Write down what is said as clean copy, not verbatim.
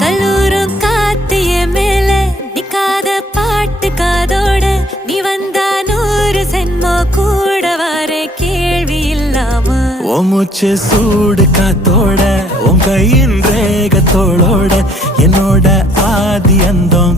கல்லூரும் காத்திய மேல நிக்காத பாட்டு காதோட நீ வந்தா 100 சென்மோ கூட வர கேள்வி இல்லாம மூச்சு சூடு காத்தோட உன் கையின் ரேகத்தோளோட என்னோட ஆதி அந்தம்